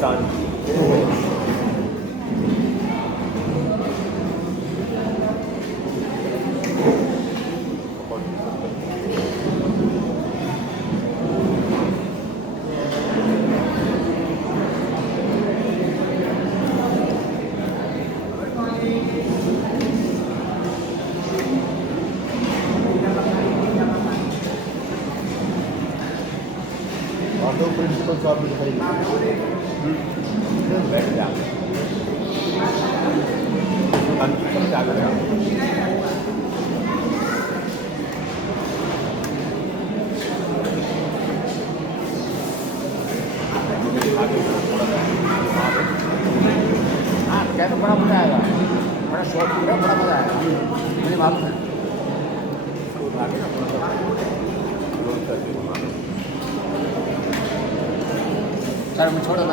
शांति। Principal साहब भी दिखाई बैठ जा हाँ क्या तो बड़ा मजा आएगा, बड़ा शॉर्ट पूरा बड़ा मजा आएगा, मुझे मालूम है। सर मैं छोड़ो ना,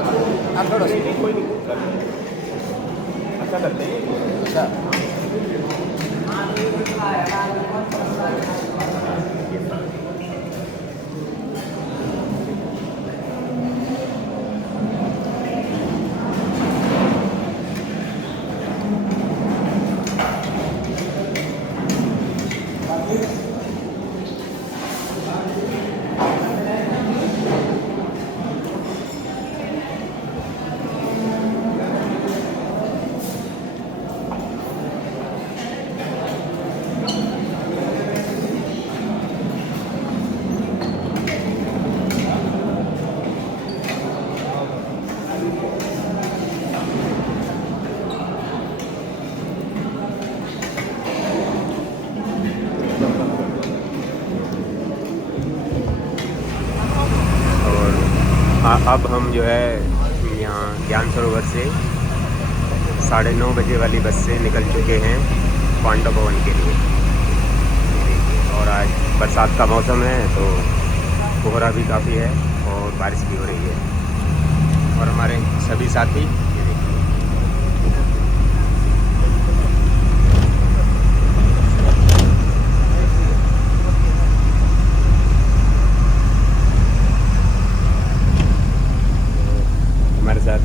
आप छोड़ो कोई नहीं, अच्छा करते हैं अच्छा। अब हम जो है यहाँ ज्ञान सरोवर से 9:30 बजे वाली बस से निकल चुके हैं पांडव भवन के लिए। और आज बरसात का मौसम है तो कोहरा भी काफ़ी है और बारिश भी हो रही है। और हमारे सभी साथी हमारे साथ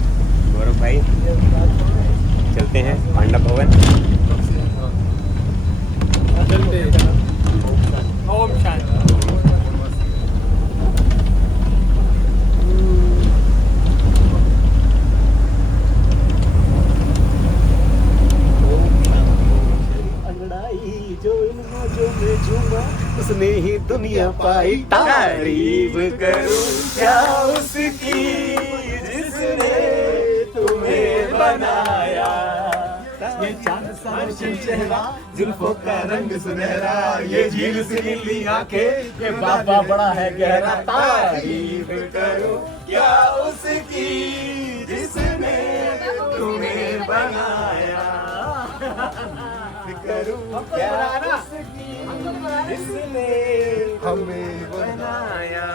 गौरव भाई, चलते हैं पांडव भवन। ओम शांति। अंगड़ाई जो इन मौजों में झूमा उसने ही दुनिया पाई, तारीफ करूं क्या उसकी जिसने तुम्हें बनाया। ये चांद सा रोशन चेहरा, जुल्फों का रंग सुनहरा, ये झील सी नीली आंखें, ये बाबा बड़ा है गहरा। तारीफ करूं क्या उसकी जिसने तुम्हें बनाया, करूं क्या उसकी जिसने हमें बनाया।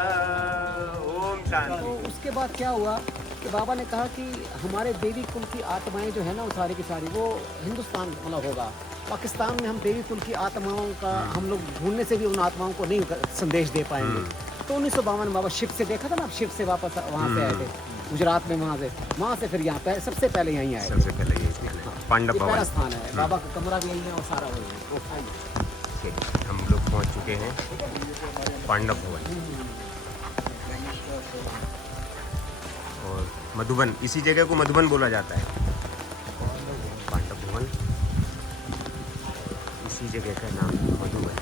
ओम शांति। तो उसके बाद क्या हुआ कि बाबा ने कहा कि हमारे देवी कुल की आत्माएं जो है ना, वो सारी की सारी वो हिंदुस्तान मतलब होगा। पाकिस्तान में हम देवी कुल की आत्माओं का हम लोग ढूंढने से भी उन आत्माओं को नहीं संदेश दे पाएंगे। तो 1952 बाबा शिव से देखा था ना, आप शिव से वापस वहाँ से आए थे गुजरात में, वहाँ से फिर यहाँ पे सबसे पहले यहीं आए। सबसे पहले ये पांडव भवन स्थान है, बाबा का कमरा भी यहीं है और सारा वही है। हम लोग पहुँच चुके हैं पांडव भवन। और मधुबन, इसी जगह को मधुबन बोला जाता है, पांडव भवन इसी जगह का नाम मधुबन।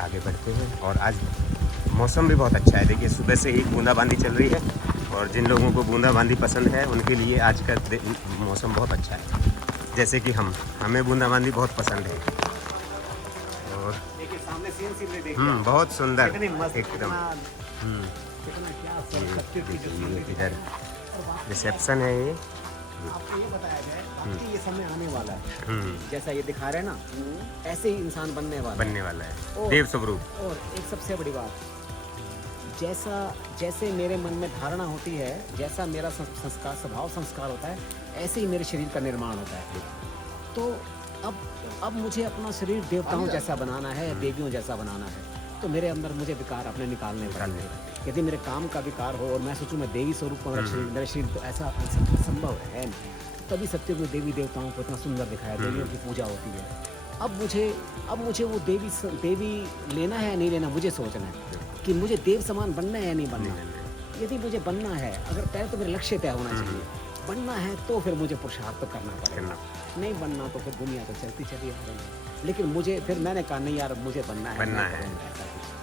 आगे बढ़ते हैं। और आज मौसम भी बहुत अच्छा है, देखिए सुबह से ही बूंदाबांदी चल रही है। और जिन लोगों को बूंदाबांदी पसंद है उनके लिए आज का मौसम बहुत अच्छा है, जैसे कि हमें बूंदाबांदी बहुत पसंद है। और बहुत सुंदर एकदम। इधर रिसेप्शन है, ये आपको ये बताया जाए बाकी ये समय आने वाला है, जैसा ये दिखा रहे हैं ना, ऐसे ही इंसान बनने वाला है देव स्वरूप। और एक सबसे बड़ी बात, जैसे मेरे मन में धारणा होती है, जैसा मेरा संस्कार स्वभाव संस्कार होता है, ऐसे ही मेरे शरीर का निर्माण होता है। तो अब मुझे अपना शरीर देवताओं जैसा बनाना है, देवियों जैसा बनाना है। तो मेरे अंदर मुझे विकार अपने निकालने पड़ेंगे। यदि मेरे काम का विकार हो और मैं सोचूं मैं देवी स्वरूप में मेरा शरीर तो ऐसा संभव है नहीं। तभी सत्युग में देवी देवताओं को इतना सुंदर दिखाया, देवियों की पूजा होती है। अब मुझे वो देवी लेना है या नहीं लेना, मुझे सोचना है कि मुझे देव समान बनना है या नहीं बनना है। यदि मुझे बनना है, अगर पहले तो मेरा लक्ष्य तय होना चाहिए, बनना है तो फिर मुझे पुरुषार्थ तो करना पड़ेगा, नहीं बनना तो फिर दुनिया तो चलती चली आ रही है। लेकिन फिर मैंने कहा नहीं यार, मुझे बनना है।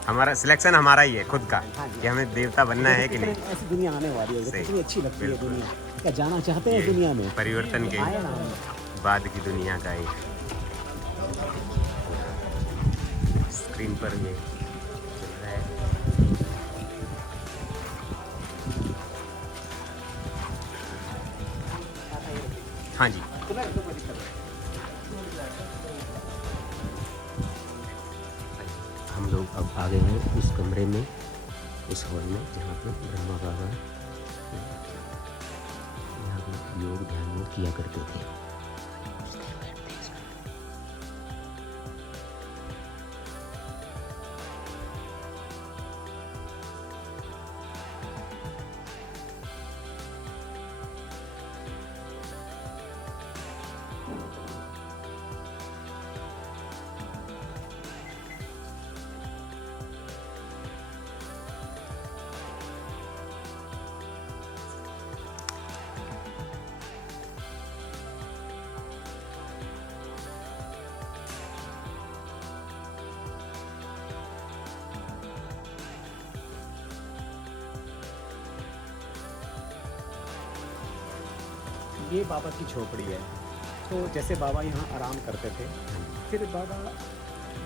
हमारा सिलेक्शन हमारा ही है खुद का, कि हमें देवता बनना है कि नहीं। ऐसी दुनिया आने वाली है, कितनी अच्छी लगती है दुनिया। क्या जाना चाहते हैं दुनिया में? परिवर्तन के आए ना बाद की दुनिया का एक स्क्रीन पर ये चल रहा है। हाँ जी, हम लोग अब आ गए हैं उस कमरे में, उस हॉल में जहाँ पे ब्रह्मा बाबा यहाँ पे योग ध्यान योग किया करते थे। ये बाबा की झोपड़ी है। तो जैसे बाबा यहाँ आराम करते थे, फिर बाबा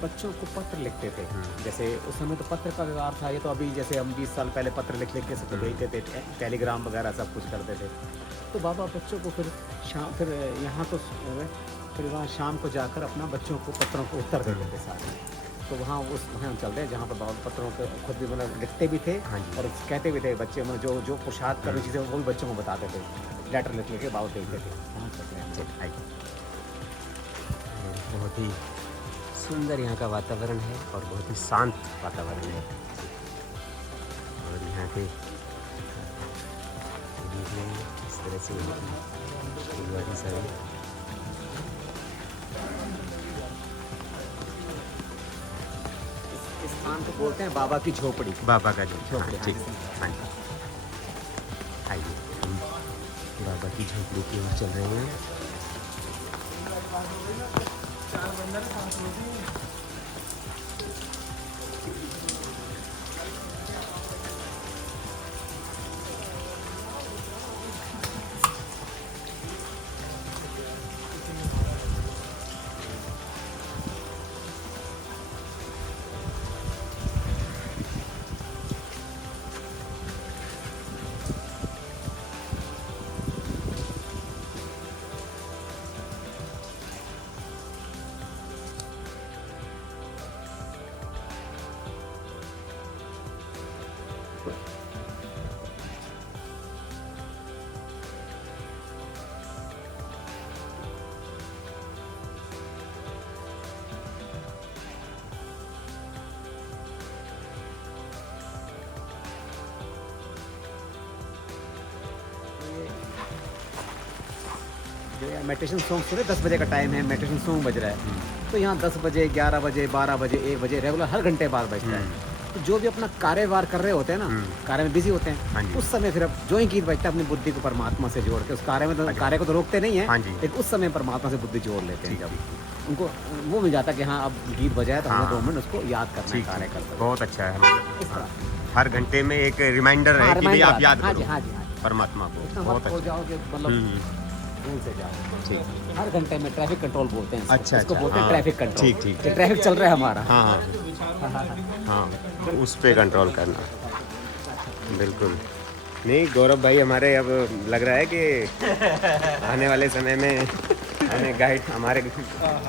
बच्चों को पत्र लिखते थे। जैसे उस समय तो पत्र का व्यवहार था, ये तो अभी जैसे हम 20 साल पहले पत्र लिख के सबको भेजते थे, टेलीग्राम वगैरह सब कुछ करते थे। तो बाबा बच्चों को फिर यहाँ तो फिर वहाँ शाम को जाकर अपना बच्चों को पत्रों को उत्तर देते थे सारे। तो वहाँ चलते हैं जहाँ पर बाबा पत्रों को खुद भी मतलब लिखते भी थे और कहते भी थे बच्चे में जो पुरुषार्थ करनी चीज़ें वो भी बच्चों को बताते थे, लेटर लिख के बाबा भेजते थे। बहुत ही सुंदर यहाँ का वातावरण है और बहुत ही शांत वातावरण है। और यहाँ के इस तरह से फुलवारी सारी इस स्थान को बोलते हैं बाबा की झोपड़ी। बाबा का जो झोपड़ी, ठीक, हाँ जी, आइए हम बाबा की झोपड़ी की ओर चल रहे हैं। जो मेडिटेशन सॉन्ग सुने, 10 बजे का टाइम है, मेडिटेशन सॉन्ग बज रहा है। तो यहाँ 10 बजे, 11 बजे, 12 बजे, 1 बजे रेगुलर हर घंटे बाद बजता है। तो जो भी अपना कार्यवार कर रहे होते हैं ना, कार्य में बिजी होते हैं, उस समय फिर अब जो ही गीत बजता है अपनी बुद्धि को परमात्मा से जोड़ के, उस कार्य में कार्य को तो रोकते नहीं है, लेकिन उस समय परमात्मा से बुद्धि जोड़ लेते हैं। जब उनको वो मिल जाता है कि हाँ अब गीत बजाया तो हमें 2 मिनट उसको याद करना है, कार्य करते। बहुत अच्छा है, हर घंटे में एक रिमाइंडर है कि भाई आप याद करो परमात्मा को। बहुत हो जाओगे मतलब भूल से जाओ। हर घंटे में ट्रैफिक कंट्रोल बोलते हैं। अच्छा, इसको बोलते हैं ट्रैफिक कंट्रोल। ठीक ठीक, ट्रैफिक चल रहा है हमारा। हाँ, उस पे कंट्रोल करना बिल्कुल। नहीं गौरव भाई हमारे अब लग रहा है कि आने वाले समय में हमें गाइड, हमारे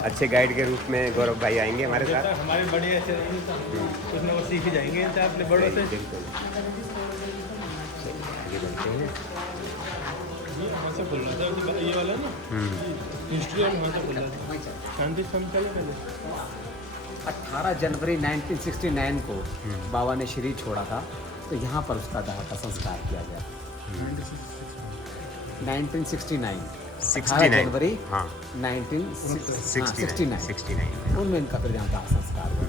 अच्छे गाइड के रूप में गौरव भाई आएंगे हमारे साथ। हमारे बड़े ऐसे कुछ न कुछ सीख ही जाएंगे इनसे अपने बड़ों से। बिल्कुल, आगे बढ़ते हैं। ये वहाँ से खुल रहा था, ये वाला ना हिस्ट्री और वहाँ से खुल रहा था। शांति स्तंभ पहले 18 जनवरी 1969 को बाबा ने शरीर छोड़ा था, तो यहाँ पर उसका दाह का संस्कार किया गया। 1969 18 जनवरी हाँ 1969 69 उनमें इनका फिर यहाँ दाह संस्कार हुआ।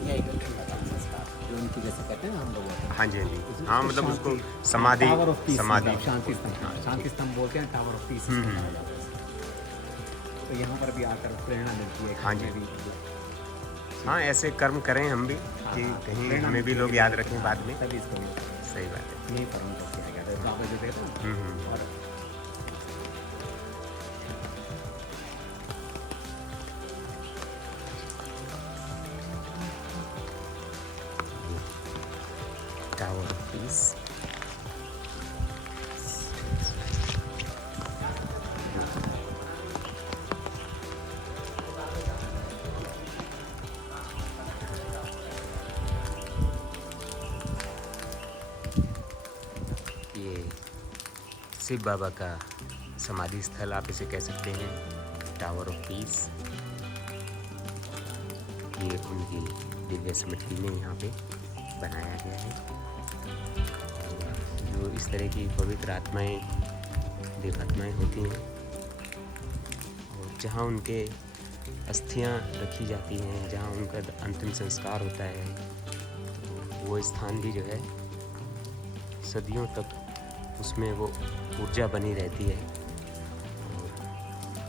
यही उनका दाह संस्कार, जो उनकी जैसे कहते हैं ना हम लोग, हाँ जी हाँ जी हाँ, मतलब उसको समाधि टावर ऑफ पीस, समाधि शांति स्तंभ, शांति स्तंभ बोलते हैं, टावर ऑफ पीस। तो यहाँ पर भी आकर प्रेरणा मिलती है कि हाँ जी। हमें भी हाँ, ऐसे कर्म करें हम भी कि हाँ, कहीं प्रेरणा हमें भी मिलती लोग है, याद रखें बाद में। तभी इसको ये सही बात है। यही कर्म करके आएगा। तो बाबा जो कहते हैं और टावर ऑफ पीस। ये शिव बाबा का समाधि स्थल आप इसे कह सकते हैं, टावर ऑफ पीस। ये उनकी दिव्य स्मृति में यहाँ पे बनाया गया है। जो इस तरह की पवित्र आत्माएं, देवात्माएं होती हैं, और जहाँ उनके अस्थियाँ रखी जाती हैं, जहाँ उनका अंतिम संस्कार होता है, तो वो स्थान भी जो है सदियों तक उसमें वो ऊर्जा बनी रहती है। और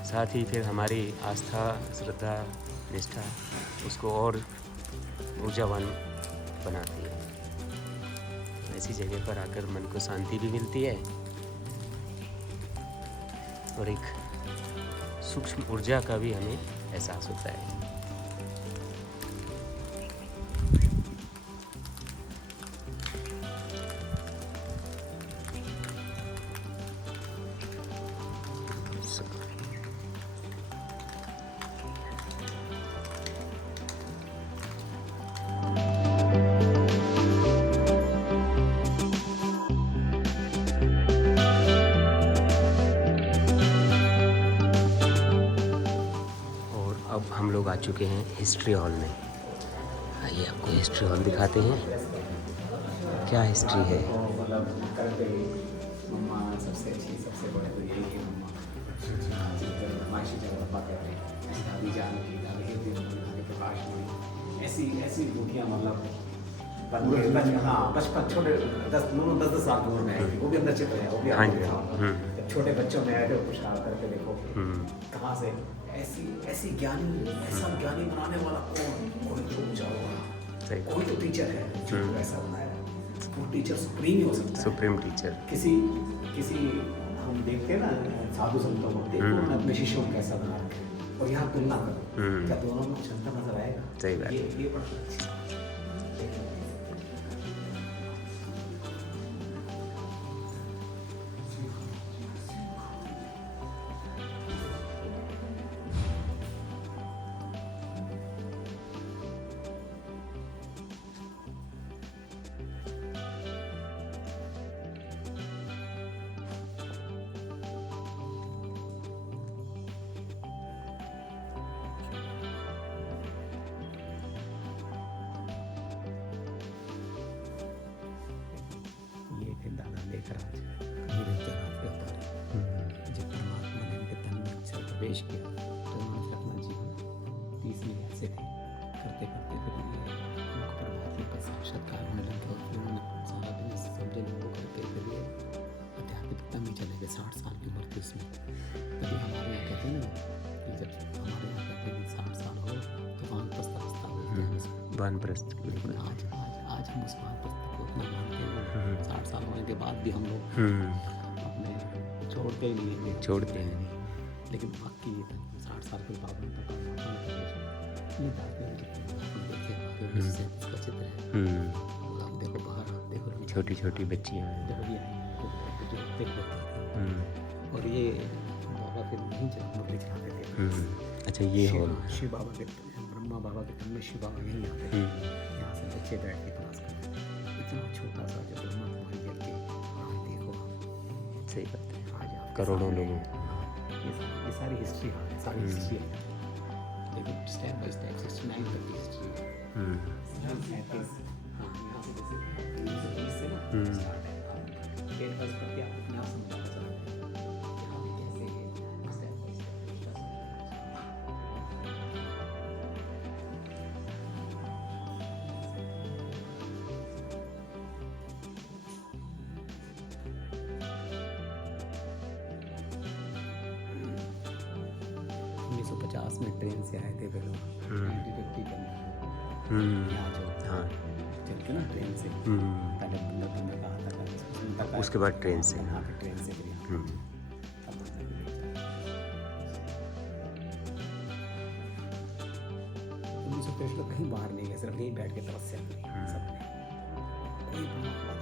साथ ही फिर हमारी आस्था, श्रद्धा, निष्ठा उसको और ऊर्जावान बनाती है। ऐसी जगह पर आकर मन को शांति भी मिलती है और एक सूक्ष्म ऊर्जा का भी हमें एहसास होता है। अब हम लोग आ चुके हैं हिस्ट्री हॉल में। आइए आपको हिस्ट्री हॉल दिखाते हैं, क्या हिस्ट्री है। मतलब करते मम्मा सबसे अच्छी, सबसे बड़े तो यही है मम्मा। माशी जगह कहते हैं, ऐसी दादी जान की, दादी प्रकाश में ऐसी ऐसी बूटियाँ, मतलब हाँ बचपन छोटे 10 साल की उम्र में आई थी, वो भी अंदर चित्र है, वो भी हाँ आपको जी। दिखाऊंगा। जब छोटे बच्चों में आए थे, कुछ करके देखो कहाँ से ऐसी ज्ञानी, ऐसा ज्ञानी बनाने वाला कोई तो पूछा होगा, सही। कोई तो टीचर है जो ऐसा बनाया। वो टीचर सुप्रीम ही हो सकता है। Supreme teacher. किसी हम देखते हैं ना साधु संतों को, देखो उन्होंने अपने शिष्यों को कैसा बना रखा है, और यहाँ तुलना करो, क्या दोनों में कुछ अंतर नजर आएगा? सही बात। ये बड़ा अच्छा। लेकर आज निरंतर आपके अवतार जब परमात्मा ने उनके तन में से प्रवेश किया, तो उन्होंने अपना जीवन 30 मिनट से करते करते फिर उनको परमात्मा का साक्षात्कार होने लगा। और फिर उन्होंने सारा दिन समझे लोगों करते फिर ये आध्यात्मिकता में चले गए। 60 साल की उम्र थी उसमें। तभी हमारे यहाँ कहते हैं ना कि जब हमारे यहाँ कहते हैं 60 साल हो तो वानप्रस्थ अवस्था बोलते हैं उसको। वानप्रस्थ। लेकिन आज हम उस वानप्रस्थ को उतना मानते हैं। 60 साल होने के बाद भी हम लोग अपने छोड़ते ही नहीं हैं, छोड़ते हैं। लेकिन बाकी ये 60 साल के बाद उनका परमात्मा ने प्रवेश नहीं दाते हैं। देखे इसका चित्र है, और आप देखो बाहर, आप देखो छोटी छोटी बच्चियाँ हैं। जब भी आई हैं तो जो देख लेते हैं। और ये बाबा फिर नहीं मुरली चढ़ाते थे। अच्छा, ये हॉल शिव बाबा के, ब्रह्मा बाबा के तन में शिव बाबा यहीं आते थे। यहाँ से बच्चे बैठ के क्लास करते थे। इतना छोटा सा जो ब्रह्मा कुमारी जल के, आज देखो सही बात है, आज आप करोड़ों लोगों। ये सारी हिस्ट्री है, सारी हिस्ट्री है। देखो स्टेप बाय स्टेप 69 तक की हिस्ट्री है। हम्म, 37 हाँ यहाँ से जैसे 1920 से ना स्टार्ट है। डेट बस करके आप अपने आप समझाना चाहते हैं यहाँ पे कैसे स्टेप बाय स्टेप उन्नीस सौ 50 में ट्रेन से आए थे वे लोग 1950 के अंदर यहाँ जो हाँ, चल के ना ट्रेन से पहले बंदर कहा था उसके बाद ट्रेन से। यहाँ पे ट्रेन से फिर यहाँ हम्म, अब बंदर भी ले जाए। 1963 लोग कहीं बाहर नहीं गए, सिर्फ यहीं बैठ के तपस्या करी सबने। कोई बाहर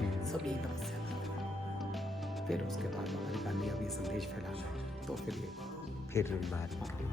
नहीं गए, सब यही तपस्या करते थे। फिर उसके बाद बाबा ने कहा नहीं अब ये संदेश फैलाना है, तो फिर ये फिर बाहर निकले।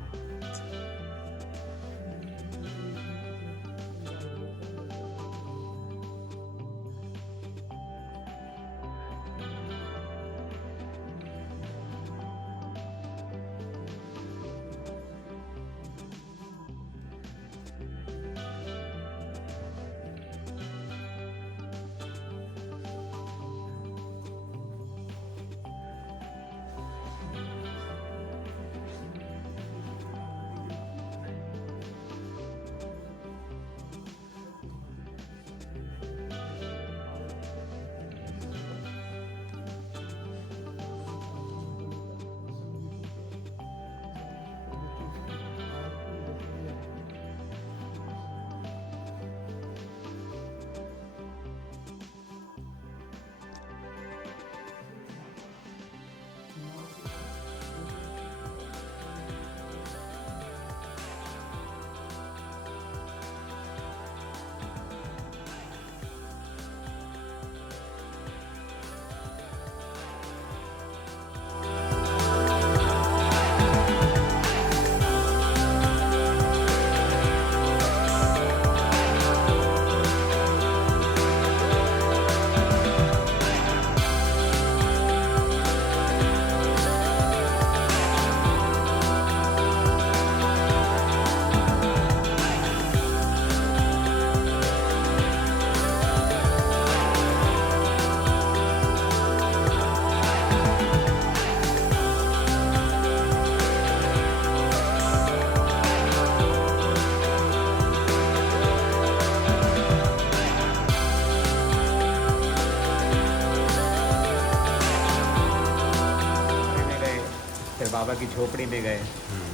बाबा की झोपड़ी में गए,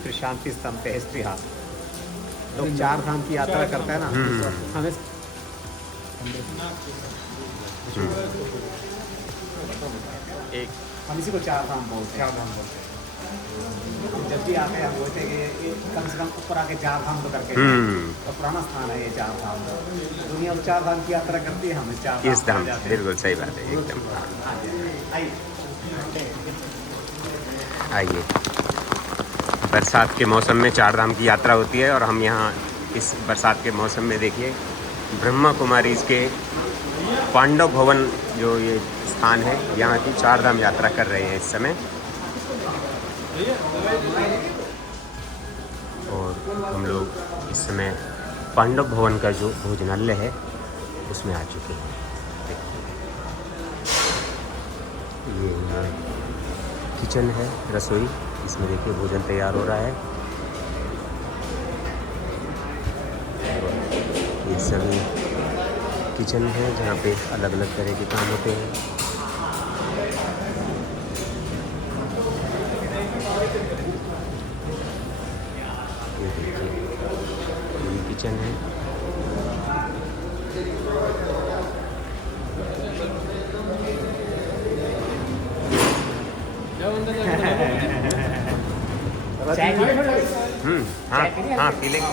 फिर शांति स्तंभ पे हिस्ट्री हाथ। लोग 4 धाम की यात्रा करते हैं ना, हमें एक हम इसी को 4 धाम बोलते हैं। जब भी आते हैं हम बोलते हैं कि ये कम से कम ऊपर आके 4 धाम तो करके तो पुराना स्थान है ये 4 धाम। दुनिया में 4 धाम की यात्रा करती है, हम इस 4 इस धाम, बिल्कुल सही बात है एकदम। आइए, बरसात के मौसम में 4 धाम की यात्रा होती है और हम यहाँ इस बरसात के मौसम में देखिए ब्रह्मा कुमारी इसके पांडव भवन जो ये स्थान है यहाँ की 4 धाम यात्रा कर रहे हैं इस समय। और हम लोग इस समय पांडव भवन का जो भोजनालय है उसमें आ चुके हैं। ये किचन है, रसोई, इसमें देखिए भोजन तैयार हो रहा है। ये सभी किचन है जहाँ पे अलग अलग तरह के काम होते हैं। ये देखिए ये किचन है। हाँ हाँ पी लेंगे।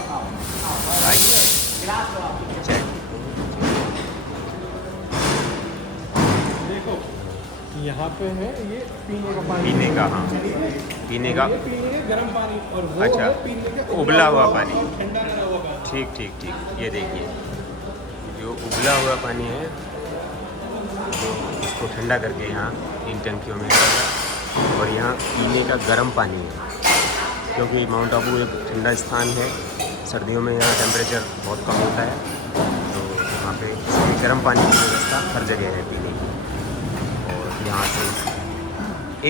देखो यहाँ पे है ये पीने का पानी, पीने का, हाँ पीने का, ये पीने का गर्म पानी और वो अच्छा, है पीने का उबला हुआ पानी। ठंडा करा हुआ पानी। ठीक ठीक ठीक। ये देखिए जो उबला हुआ पानी है जो इसको ठंडा करके यहाँ इन टंकियों में डाला और यहाँ पीने का गर्म पानी है। क्योंकि माउंट आबू एक ठंडा स्थान है, सर्दियों में यहाँ टेम्परेचर बहुत कम होता है, तो यहाँ पे इसलिए गर्म पानी की व्यवस्था हर जगह है पीने की। और यहाँ से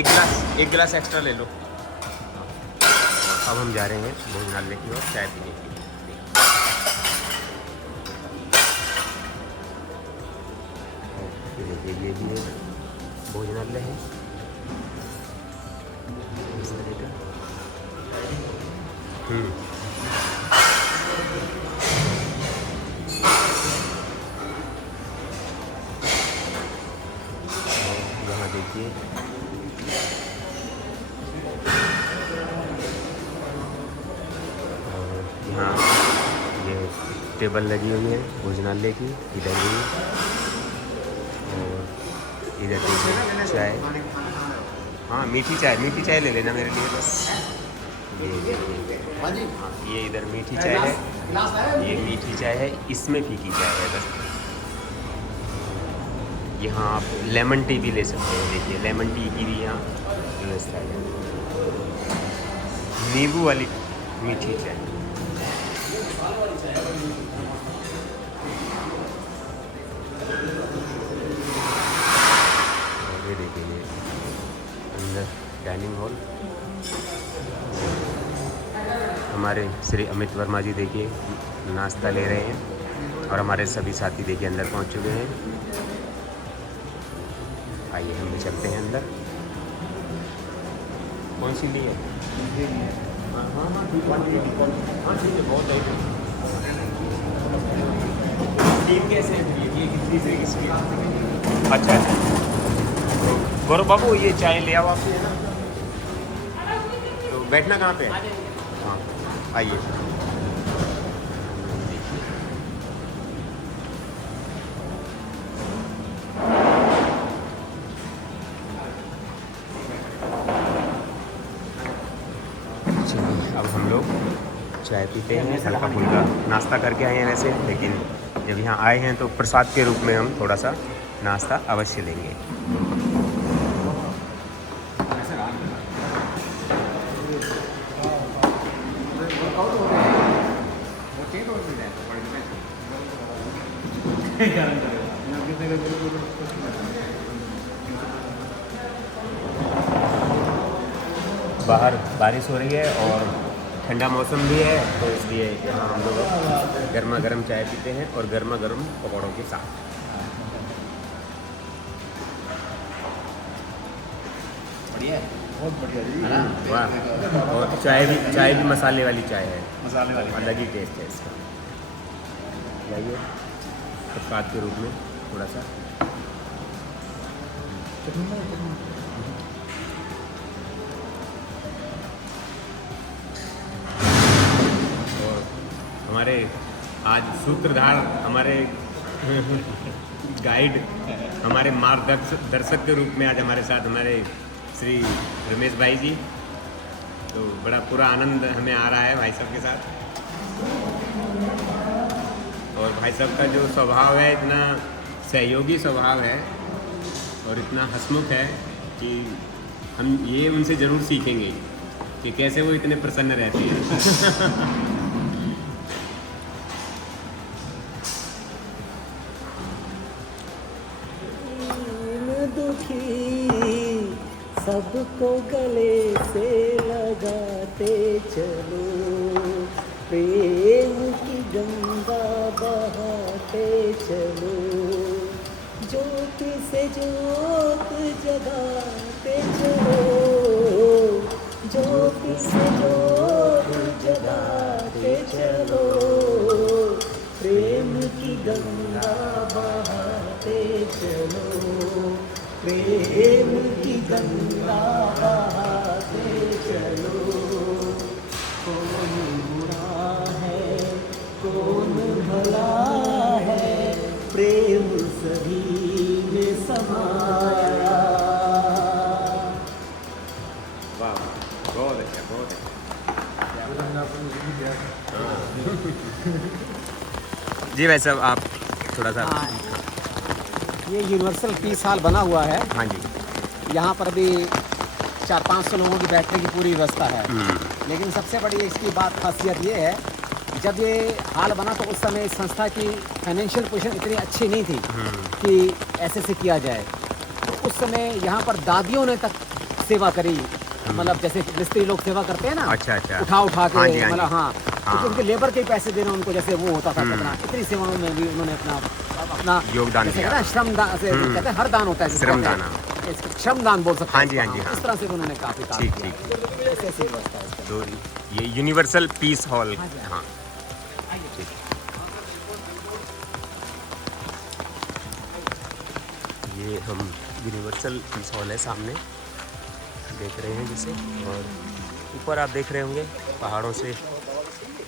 एक गिलास एक्स्ट्रा ले लो। और अब हम जा रहे हैं भोजनालय की ओर चाय पीने के लिए। देखिए ये भी एक भोजनालय है इस तरह का। यहाँ देखिए यहाँ ये टेबल लगी हुई है भोजनालय की, इधर भी और इधर देखिए चाय। हाँ मीठी चाय ले लेना मेरे लिए बस। ये इधर मीठी चाय है, ये मीठी चाय है, इसमें फीकी चाय है बस। यहाँ आप लेमन टी भी ले सकते हैं, देखिए लेमन टी की भी यहाँ व्यवस्था है। नींबू वाली मीठी चाय। ये देखिए अंदर डाइनिंग हॉल। हमारे श्री अमित वर्मा जी देखिए नाश्ता ले रहे हैं और हमारे सभी साथी देखिए अंदर पहुंच चुके हैं। आइए हम भी चलते हैं अंदर। कौन सी ली है? हाँ ठीक है, बहुत टीम कैसे है ये कितनी से किसकी? अच्छा गौरव बाबू ये चाय ले आओ आपसे, है ना? तो बैठना कहाँ पे है? हाँ आइए। अब हम लोग चाय पीते हैं, हल्का फुल्का नाश्ता करके आए हैं वैसे, लेकिन जब यहाँ आए हैं तो प्रसाद के रूप में हम थोड़ा सा नाश्ता अवश्य लेंगे। बाहर बारिश हो रही है और ठंडा मौसम भी है, तो इसलिए यहाँ हम लोग गर्मा गर्म चाय पीते हैं और गर्मा गर्म पकौड़ों के साथ। बढ़िया है, बहुत बढ़िया जी। वाह, और चाय भी मसाले वाली चाय है, मसाले वाली अलग ही टेस्ट है इसका। लाइए प्रसाद के रूप में थोड़ा सा। और हमारे आज सूत्रधार, हमारे गाइड, हमारे मार्गदर्शक के रूप में आज हमारे साथ हमारे श्री रमेश भाई जी। तो बड़ा पूरा आनंद हमें आ रहा है भाई साहब के साथ। और भाई साहब का जो स्वभाव है, इतना सहयोगी स्वभाव है और इतना हंसमुख है कि हम ये उनसे ज़रूर सीखेंगे कि कैसे वो इतने प्रसन्न रहते हैं। सबको गले से लगाते चलो, प्रेम की गंगा बहाते चलो, ज्योति से ज्योत जगाते चलो, ज्योति से ज्योत जगाते चलो, प्रेम की गंगा बहाते चलो, प्रेम की गंगा बहाते चलो। कौन बुरा है कौन भला है, प्रेम सभी में समाया। वाह, बहुत अच्छा, बहुत अच्छा। जी भाई साहब आप थोड़ा सा। ये यूनिवर्सल पीस हॉल बना हुआ है। हाँ जी। यहाँ पर भी 400-500 लोगों की बैठने की पूरी व्यवस्था है। लेकिन सबसे बड़ी इसकी बात खासियत ये है, जब ये हाल बना तो उस समय इस संस्था की फाइनेंशियल पोजीशन इतनी अच्छी नहीं थी कि ऐसे से किया जाए। तो उस समय यहाँ पर दादियों ने तक सेवा करी, मतलब जैसे मिस्त्री लोग सेवा करते हैं ना, अच्छा उठा के, हाँ जी, हाँ जी। मतलब हाँ, क्योंकि उनके लेबर के पैसे देना उनको जैसे वो होता था कितना, इतनी सेवाओं में भी उन्होंने अपना योगदान जैसे दिया। कहते हैं श्रमदान से कहते हैं, हर दान होता है जिसको श्रमदान, कहते हैं, श्रमदान बोल सकते हैं हाँ जी, हाँ जी, इसको। हाँ। इस तरह से उन्होंने काफी काम ठीक, किया। ठीक। ऐसे ऐसी व्यवस्था है इसका। तो ये यूनिवर्सल पीस हॉल, हाँ जी, हाँ आइए। ठीक। ये हम यूनिवर्सल पीस हॉल है सामने देख रहे हैं जैसे, और ऊपर आप देख रहे होंगे पहाड़ों से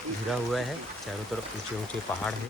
घिरा हुआ है, चारों तरफ ऊंचे ऊंचे पहाड़ हैं।